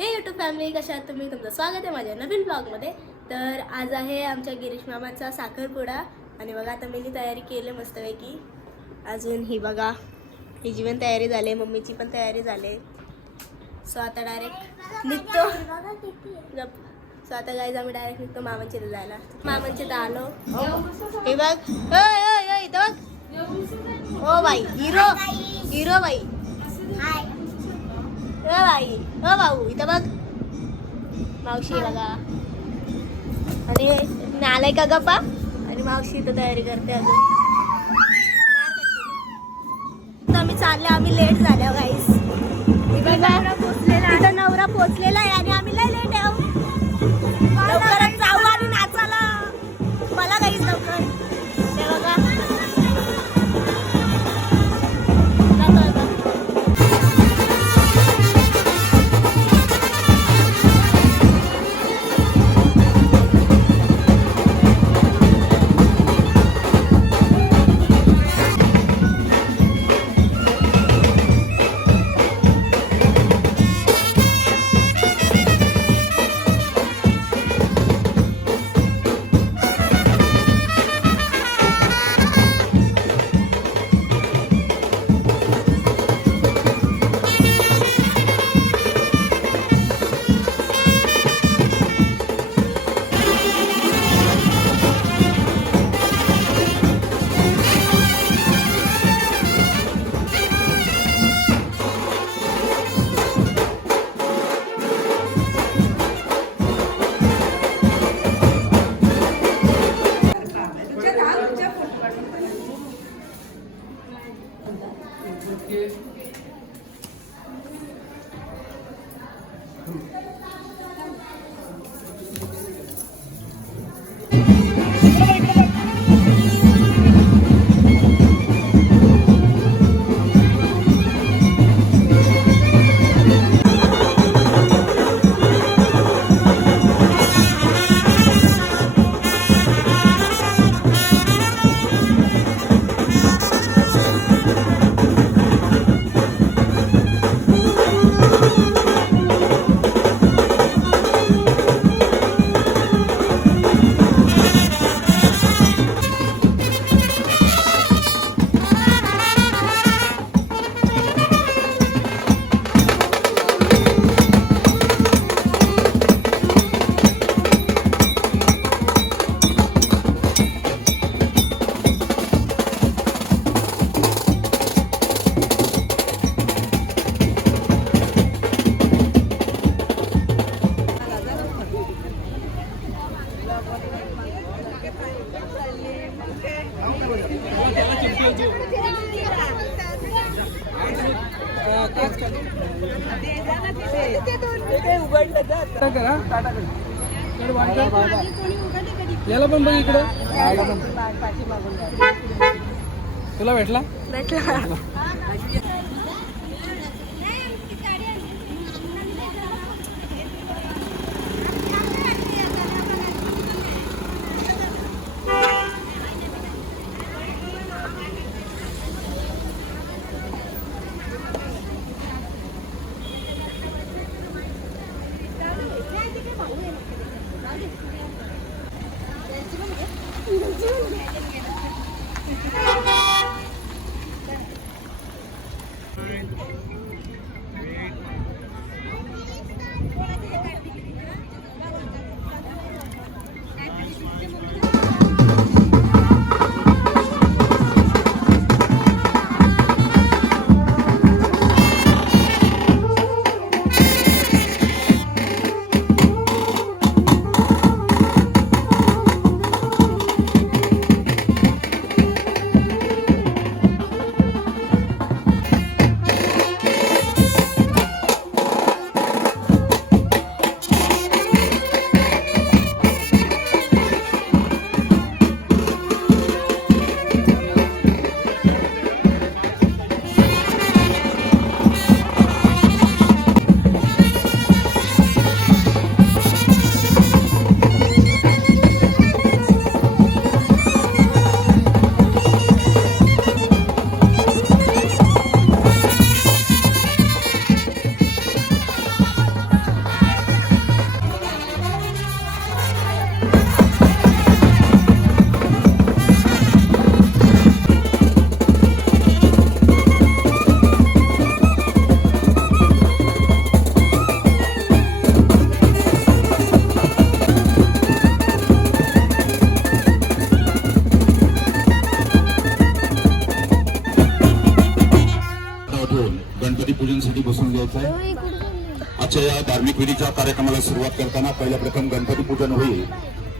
हे YouTube family, कशा आहात तुम्ही? तुमचं स्वागत आहे माझ्या नवीन ब्लॉगमध्ये. तर आज आहे आमच्या गिरीश मामाचा साखरपुडा आणि बघा आता मी तयारी केली मस्तपैकी. अजून ही बघा हिची पण तयारी झाली, मम्मीची पण तयारी झाली. सो आता डायरेक्ट निघतो. सो आता गाईज आम्ही डायरेक्ट निघतो मामांच्या इथं जायला. मामांच्या इथं आलो. हे बघ, इथं बघ. ओ बाई हिरो, हिरो बाई. बाई हो भाऊ, इथं बघ मावशी बघा. आणि नालाय का गप्पा. आणि मावशी इथं तयारी करते अजून. तर आम्ही चालले, आम्ही लेट झाल्या गाईस. इथं नवरा पोचलेला आहे आणि आम्ही लय लेट आहे. लवकरच जाऊ आणि नाचायला. मला गाईस लवकर ते बघा. याला पण बघ इकडे. तुला भेटला धार्मिक विधीच्या कार्यक्रमाला सुरुवात करताना पहिल्या प्रथम गणपती पूजन होईल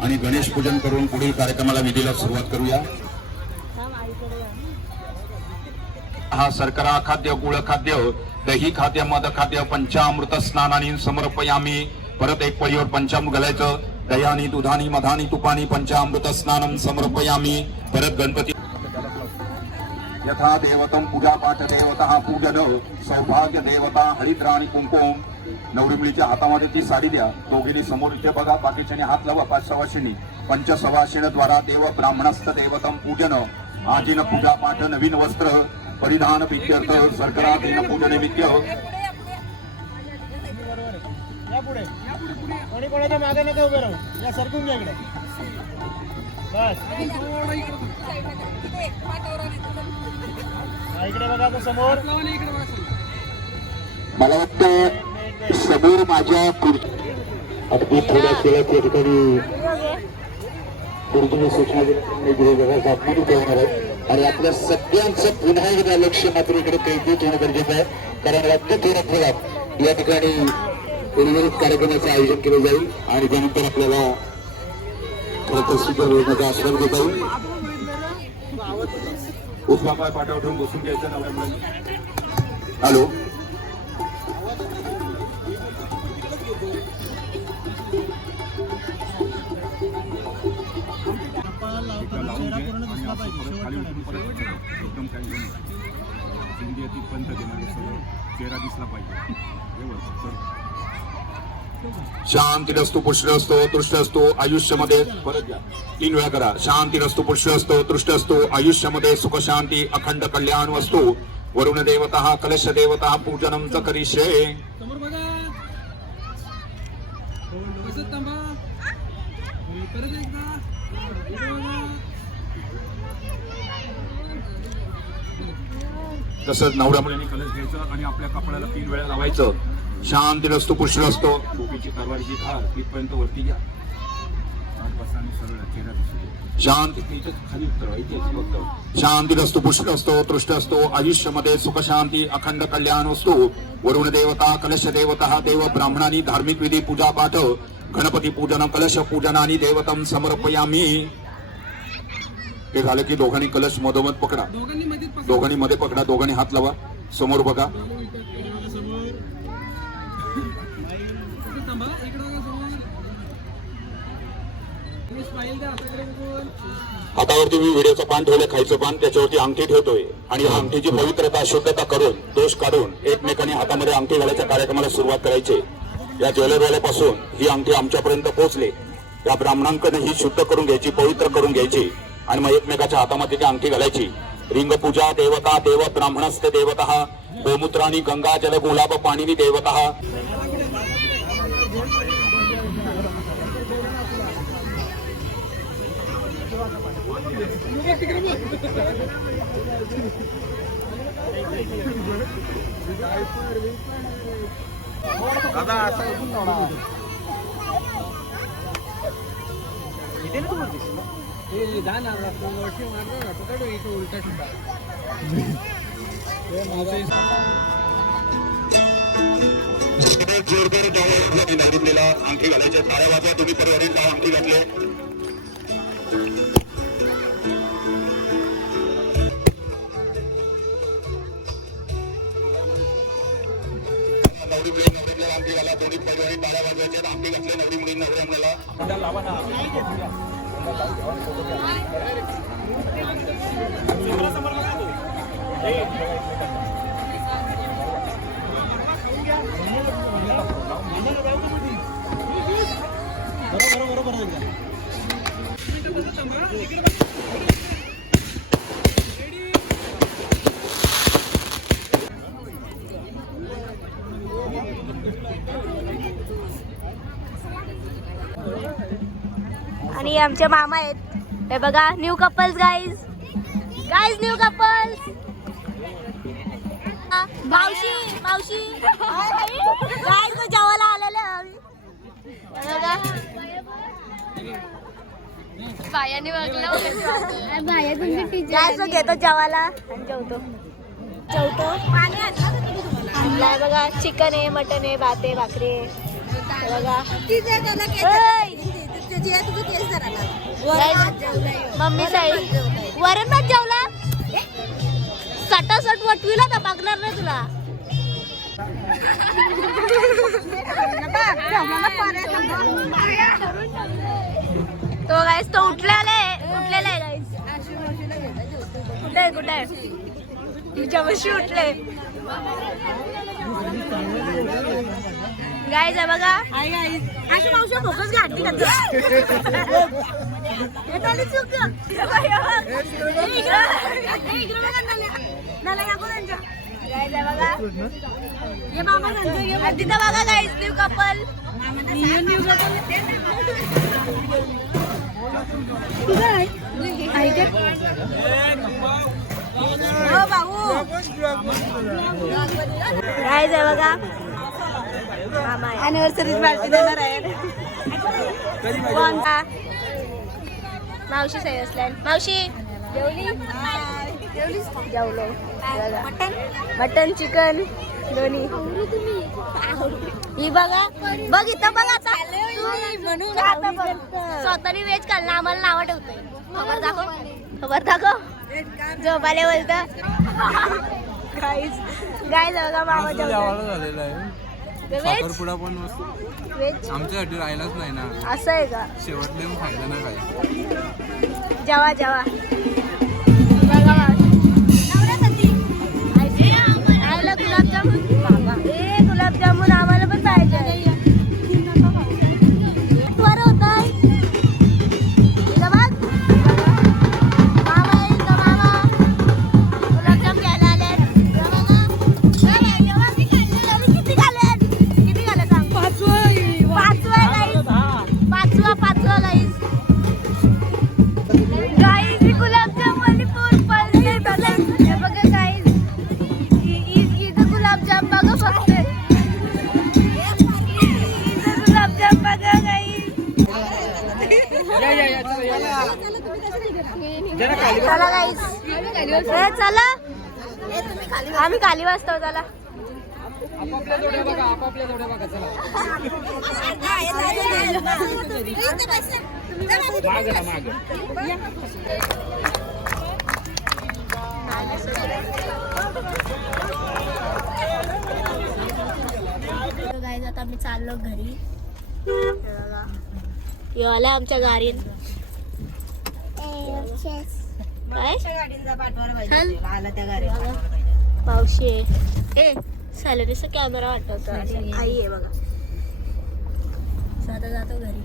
आणि गणेश पूजन करून पुढील कार्यक्रमाला विधीला सुरुवात करूया. हा शर्करा खाद्य, गुळ खाद्य, दही खाद्य, मध खाद्य, पंचामृत स्नानाने समर्पयामी. परत एक पळीवर पंचामृत घालायचं. दह्यानी, दुधानी, मधानी, तुपानी पंचामृत स्नानम समर्पयामी. परत गणपती यथा देवतम पूजा पाठ देवता पूजन सौभाग्य देवता हरिद्राणी कुंकुम. नवरी मुलीच्या हातामध्ये ती साडी द्या. दोघींनी समोर इथे बघा. बाकीच्याने हात लावा. 5 सवाशिणी पंचसवाशिण द्वारा देव ब्राह्मणस्थ देवतम पूजन आजीन पूजा पाठ नवीन वस्त्र परिधान विद्यर्थ शर्करा दिन पूजन निमित्त. कोणी कोणाच्या मागे नका उभे राहू. या सरकून घ्या इकडे. बस इकडे बघा आता समोर. मला वाटतं समोर माझ्या अगदी थोड्या त्या ठिकाणी गुरुजींनी सूचना दिली आणि आपल्या सगळ्यांचं पुन्हा एकदा लक्ष मात्र इकडे केंद्रित होणं गरजेचं आहे. कारण वाटतं थोड्या थोड्यात या ठिकाणी उर्वरित कार्यक्रमाचं आयोजन केलं जाईल आणि त्यानंतर आपल्याला खरं सुद्धा योजनेचा आश्रम देता येईल. उठवा पाय पाठा उठून बसून घ्यायचं नवऱ्या. हॅलो शांतीरस्तु पुष्टरस्तो तृष्टस्तो आयुष्यामध्ये परत घ्या. 3 वेळा करा. शांतीरस्तु पुष्टरस्तो तृष्टस्तो आयुष्यामध्ये सुख शांती अखंड कल्याण वस्तू. वरुण देवता कलश देवता पूजनम च करिष्ये. समोर बघा. बसत थांबा. परत एकदा. इकडे बघा. तसंच नवऱ्या मुलीने कलश घ्यायचं आणि आपल्या कपड्याला 3 वेळा लावायचं. शांतीरस्तु पुष्टरस्तो. डोकीची तरवारीची धार तिथपर्यंत वरती घ्या. शांतीरस्तु पुष्टरस्तो तृष्टस्तो आयुष्यामध्ये सुख शांती अखंड कल्याण वस्तू. वरुण देवता कलश देवता देव ब्राह्मणांनी धार्मिक विधी पूजा पाठ गणपती पूजन कलश पूजनानी देवतम समर्पयामी. हे झालं की दोघांनी कलश मधोमध पकडा. दोघांनी मध्ये पकडा. दोघांनी हात लावा. समोर बघा. हातावरती मी व्हिडिओचं पान ठेवलं. खायचं पान त्याच्यावरती अंगठी ठेवतोय आणि या अंगठीची पवित्रता शुद्धता करून दोष काढून एकमेकांनी हातामध्ये अंगठी घालायच्या कार्यक्रमाला सुरुवात करायची. या ज्वेलरवाल्यापासून ही अंगठी आमच्यापर्यंत पोहोचली. या ब्राह्मणांकडे ही शुद्ध करून घ्यायची, पवित्र करून घ्यायची आणि मग एकमेकाच्या हातामध्ये ती अंगठी घालायची. रिंग पूजा देवता देव ब्राह्मणस्थ देवता गोमूत्राणी गंगा जल गुलाब पाणीनी देवता. जोरदार नवरीला अंगठी घालायच्या. टाळ्या वाजवा. तुम्ही परवारीला अंगठी घातले. नवरी मुली नवरीला अंगठी घाला. दोन्ही परवारी टाळ्या वाजवायच्या. अंगठी घातले नवरी मुली नवऱ्या मुलाला. आणि आमचे मामा आहेत. हे बघा new couples guys. New couples. मावशी मावशी गाईज तो जेवायला आलेले आम्ही. बायाने वागलं. बाया कोणती घेतो जेवायला आणि जेवतो. पाणी आणलाय बघा. चिकन आहे, मटन आहे, भात आहे, भाकरी आहे. हे बघा मम्मी साईड वरण भात जेवला. सटासट वटवीला तर बघणार नाही तुला. तो गाईस तो उठलेला आहे गाईस. कुठे आहे तुझ्या वर्षी उठले गाईस. आहे बघा अशी मावशी फोकस घातली का तिथं बघा गाईस न्यू कपल. गाईस आहे बघा अॅनिव्हर्सरी पार्टी देणार आहे. मावशी सही असल्या. मावशी जेवली जेवलो. मटन चिकन दोन्ही. ही बघा बघ इथं बघ आता स्वतःनी वेज खाल्लं आम्हाला नाव ठेवतोय. खबर दाखव झोपाले बोलत. गाईज बघा मामा झालेला आहे. साखरपुडा पण वेज आमच्यासाठी राहिलाच नाही ना. असं आहे का. शेवटले मग खायला नाही काय. जेवा बघा आईला गुलाबजामुन. ए गुलाबजामुन आम्हाला पण पाहिजे. बरं होत मामा गुलाबजाम घ्यायला आले. किती झाले सांग. पाचवा गाईस. गाईस गुलाबजाम वाली पळते बघा. हे बघा गाईस इथं गुलाबजाम बघा फक्त. गुलाबजाम बघा गाईस. चला गाईस चला आम्ही खाली वाजतो. चला आपापल्या जोड्या बघा, आपापल्या जोड्या बघा. चला माग गाईज आता आम्ही चाललो घरी. आल्या आमच्या गाडीत. काय मावशी आहे. ए सॅलरीचा कॅमेरा वाटवतो. आई आहे बघा. आता जातो घरी.